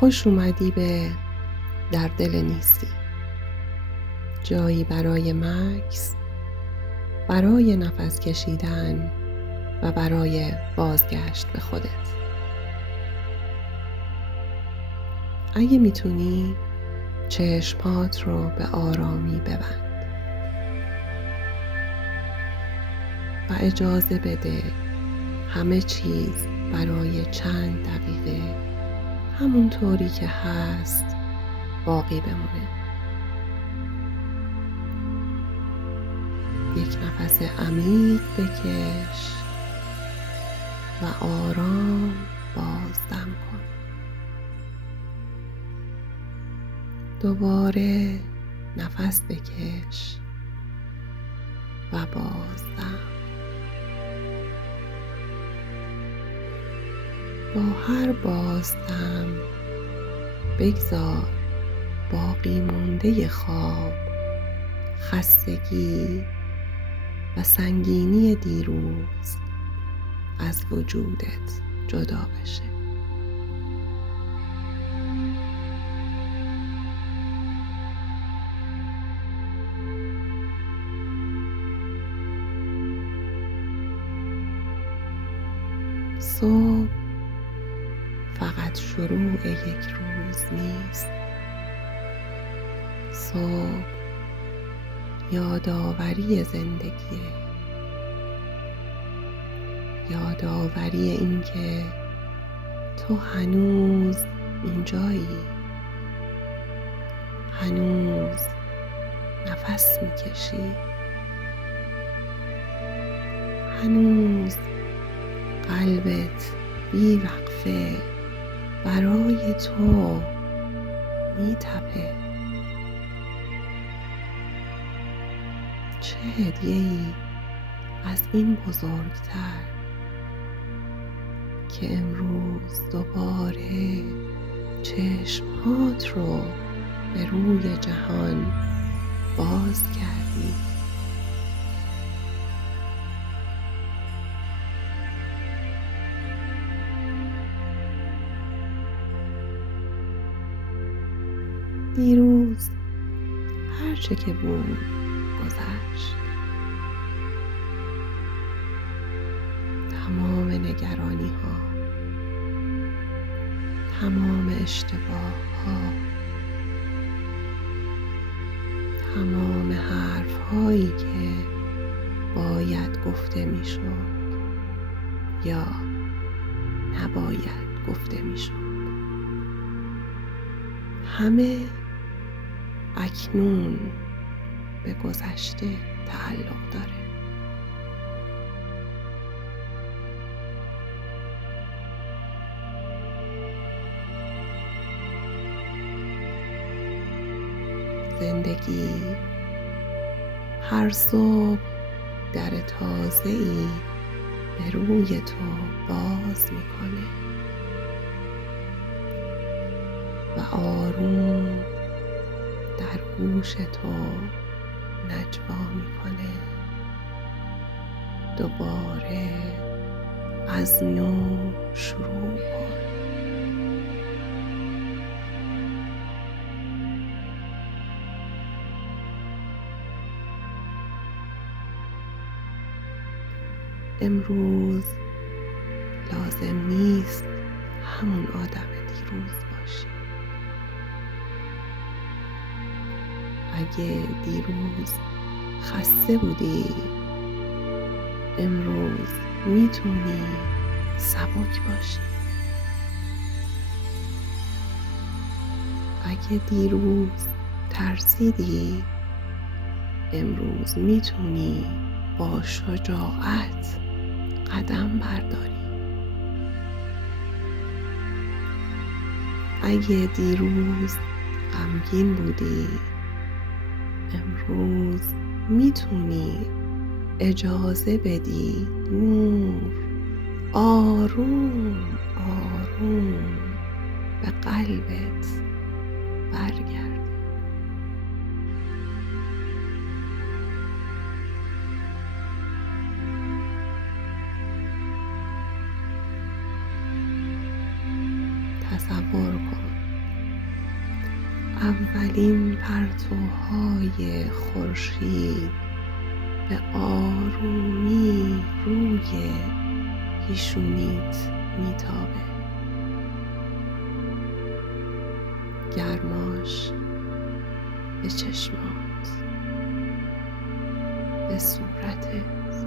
خوش اومدی به در دل نیستی، جایی برای مکث، برای نفس کشیدن و برای بازگشت به خودت. اگه میتونی چشمات رو به آرامی ببند و اجازه بده همه چیز برای چند دقیقه همونطوری که هست باقی بمونه. یک نفس عمیق بکش و آرام بازدم کن. دوباره نفس بکش و بازدم. با هر بازدم بگذار باقی مونده خواب، خستگی و سنگینی دیروز از وجودت جدا بشه. صبح فقط شروع یک روز نیست. صبح یادآوری زندگیه، یادآوری این که تو هنوز اینجایی، هنوز نفس میکشی، هنوز قلبت بی وقفه برای تو میتپه. چه هدیه‌ای از این بزرگتر که امروز دوباره چشمهات رو به روی جهان باز کردی. دیروز هرچه که بود گذشت. تمام نگرانی ها، تمام اشتباه ها، تمام حرف هایی که باید گفته می شد یا نباید گفته می شد، همه اکنون به گذشته تعلق داره. زندگی هر صبح در تازه‌ای به روی تو باز میکنه و آروم در گوش تو نجوا میکنه. دوباره از نو شروع کن. امروز لازم نیست همون آدم دیروز باشی. اگه دیروز خسته بودی، امروز میتونی سبک باشی. اگه دیروز ترسیدی، امروز میتونی با شجاعت قدم برداری. اگه دیروز غمگین بودی، امروز میتونی اجازه بدی نور آروم آروم به قلبت برگرده. تصور کن اولین پرتوهای خورشید به آرومی روی پیشونیت میتابه. گرماش به چشمات، به صورتت،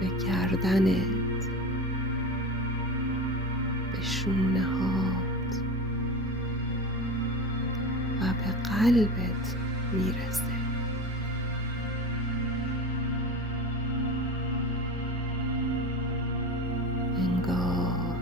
به گردنت، به شونه هات و به قلبت میرسه. انگار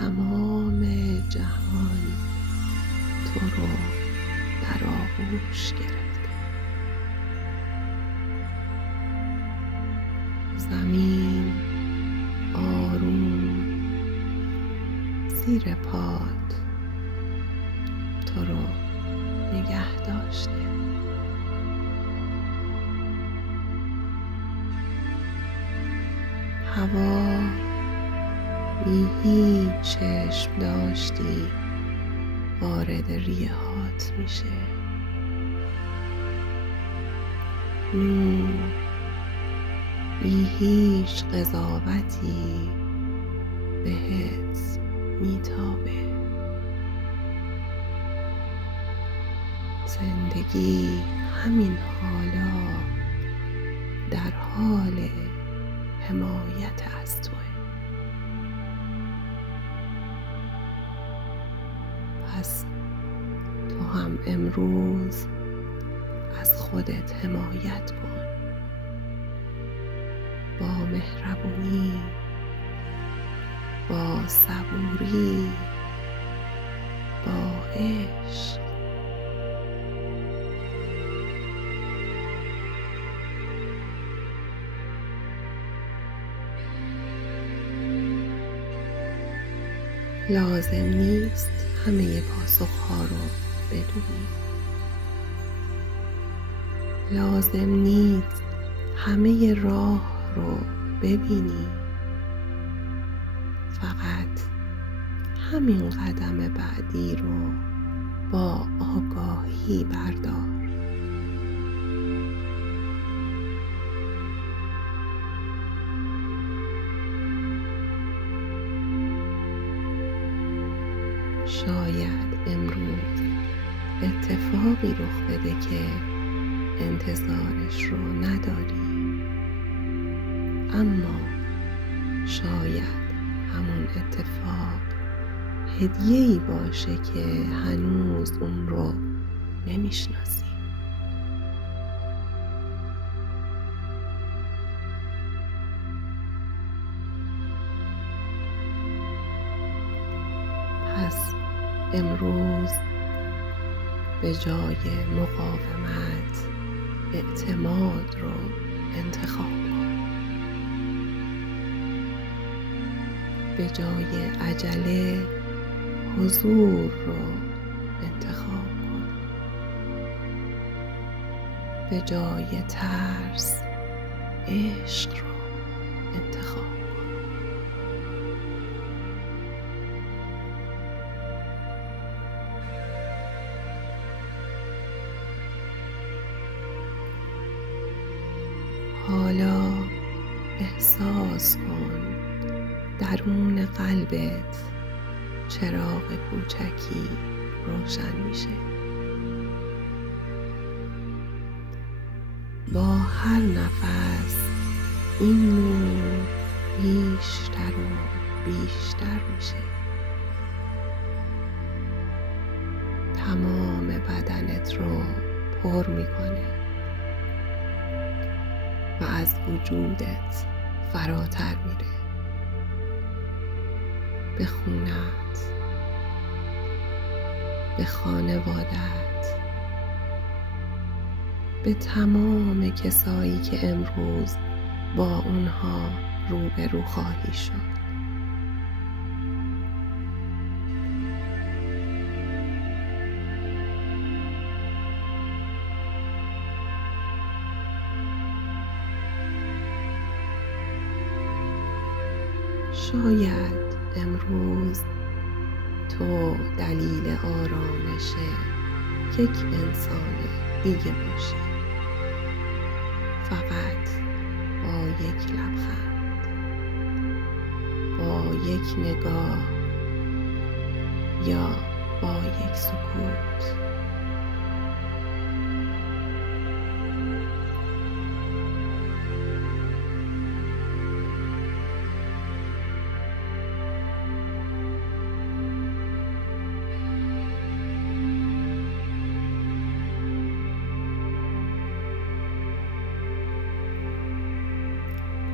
تمام جهان تو رو در آغوش گرفته. زمین آروم زیر پات تو رو نگه داشته. هوا بی هیچ چشم داشتی وارد ریه هات میشه. نور بی هیچ قضاوتی بهت میتابه. زندگی همین حالا در حال حمایت از توه. پس تو هم امروز از خودت حمایت کن. با مهربونی، با صبوری، با عشق. لازم نیست همه پاسخها رو بدونی. لازم نیست همه راه رو ببینی. فقط همین قدم بعدی رو با آگاهی بردار. شاید امروز اتفاقی رخ بده که انتظارش رو نداری، اما شاید همون اتفاق هدیه‌ای باشه که هنوز اون رو نمیشناسی. پس امروز به جای مقاومت اعتماد رو انتخاب کن. به جای عجله حضور رو انتخاب کن. به جای ترس عشق رو انتخاب کن. حالا احساس کن درون قلبت چراغ کوچکی روشن میشه. با هر نفس این نور بیشتر و بیشتر میشه. تمام بدنت رو پر میکنه و از وجودت فراتر میره. به خونت، به خانوادت، به تمام کسایی که امروز با اونها روبرو خواهی شد. شاید امروز تو دلیل آرامش یک انسان دیگه باشی، فقط با یک لبخند، با یک نگاه یا با یک سکوت.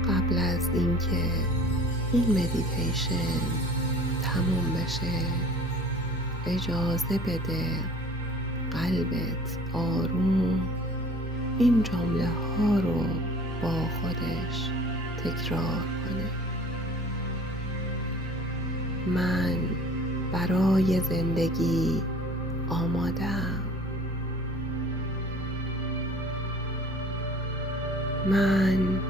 قبل از اینکه این مدیتیشن تموم بشه، اجازه بده قلبت آروم این جمله ها رو با خودش تکرار کنه. من برای زندگی آماده‌ام. من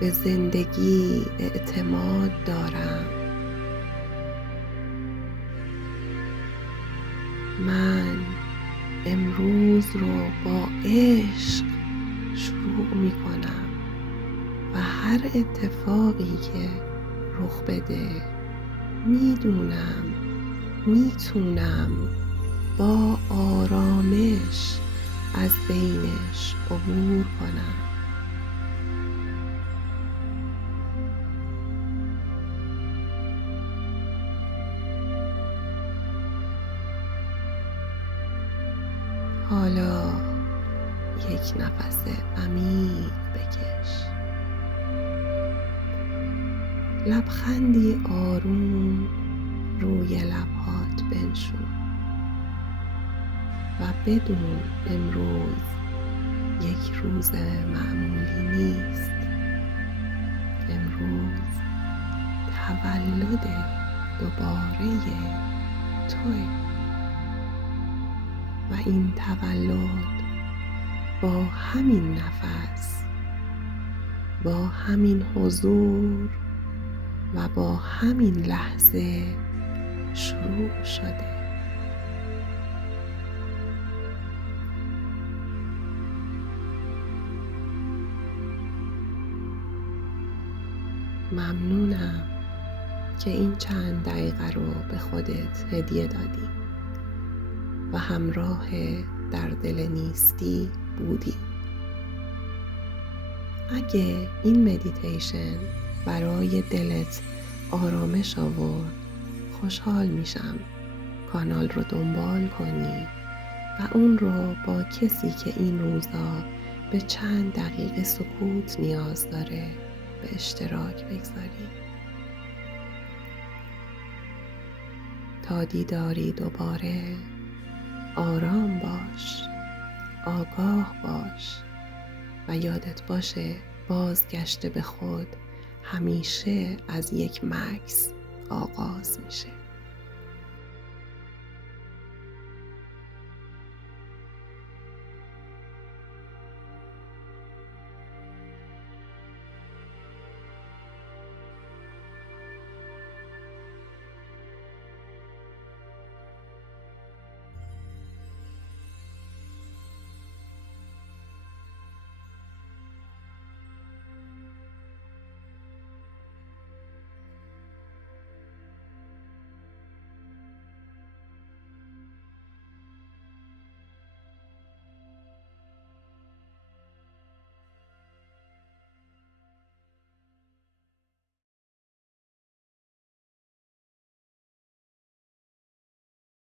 به زندگی اعتماد دارم. من امروز رو با عشق شروع می کنم و هر اتفاقی که رخ بده میدونم میتونم با آرامش از بینش عبور کنم. حالا یک نفس عمیق بکش. لبخندی آروم روی لبهات بنشون و بدون امروز یک روز معمولی نیست. امروز تولد دوباره توئه و این تولد با همین نفس، با همین حضور و با همین لحظه شروع شده. ممنونم که این چند دقیقه رو به خودت هدیه دادی و همراه در دل نیستی بودی. اگه این مدیتیشن برای دلت آرامش آورد، خوشحال میشم کانال رو دنبال کنی و اون رو با کسی که این روزا به چند دقیقه سکوت نیاز داره به اشتراک بگذاری. تا دیداری دوباره، آرام باش، آگاه باش و یادت باشه بازگشت به خود همیشه از یک مکث آغاز میشه.